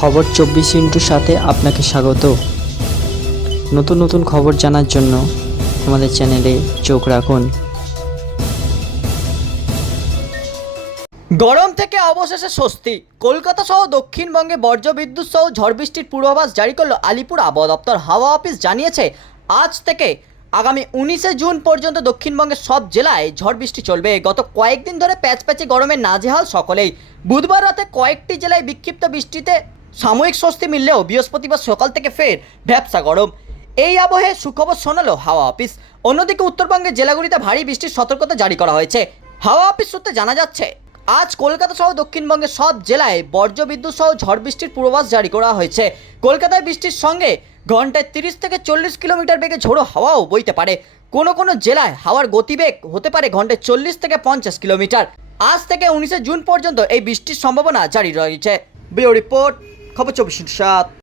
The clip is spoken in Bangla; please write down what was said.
খবর 24 ইন্টুর সাথে আপনাকে স্বাগত। নতুন নতুন খবর জানার জন্য আমাদের চ্যানেলে চোখ রাখুন। গরম থেকে অবশেষে স্বস্তি। কলকাতা সহ দক্ষিণবঙ্গে বজ্রবিদ্যুৎ সহ ঝড় বৃষ্টির পূর্বাভাস জারি করল আলিপুর আবহাওয়া দপ্তর। হাওয়া অফিস জানিয়েছে আজ থেকে আগামী 19শে জুন পর্যন্ত দক্ষিণবঙ্গের সব জেলায় ঝড় বৃষ্টি চলবে। গত কয়েকদিন ধরে প্যাচপ্যাচে গরমে নাজেহাল সকলেই। বুধবার রাতে কয়েকটি জেলায় বিক্ষিপ্ত বৃষ্টিতে সাময়িক স্বস্তি মিললেও বৃহস্পতিবার সকাল থেকে ফের ভ্যাপসা গরম। এই আবহে সুখবর শোনালো হাওয়া অফিস। অন্যদিকে উত্তরবঙ্গের জেলাগুলিতে ভারী বৃষ্টির সতর্কতা জারি করা হয়েছে। হাওয়া অফিস সূত্রে জানা যাচ্ছে আজ কলকাতা সহ দক্ষিণবঙ্গের সব জেলায় বজ্রবিদ্যুৎ সহ ঝড় বৃষ্টির পূর্বাভাস জারি করা হয়েছে। কলকাতায় বৃষ্টির সঙ্গে ঘন্টায় 30 থেকে 40 কিলোমিটার বেগে ঝোড়ো হাওয়াও বইতে পারে। কোনো কোনো জেলায় হাওয়ার গতিবেগ হতে পারে ঘন্টায় 40 থেকে 50 কিলোমিটার। আজ থেকে 19শে জুন পর্যন্ত এই বৃষ্টির সম্ভাবনা জারি রয়েছে। ব্যুরো রিপোর্ট, খবর 24/7।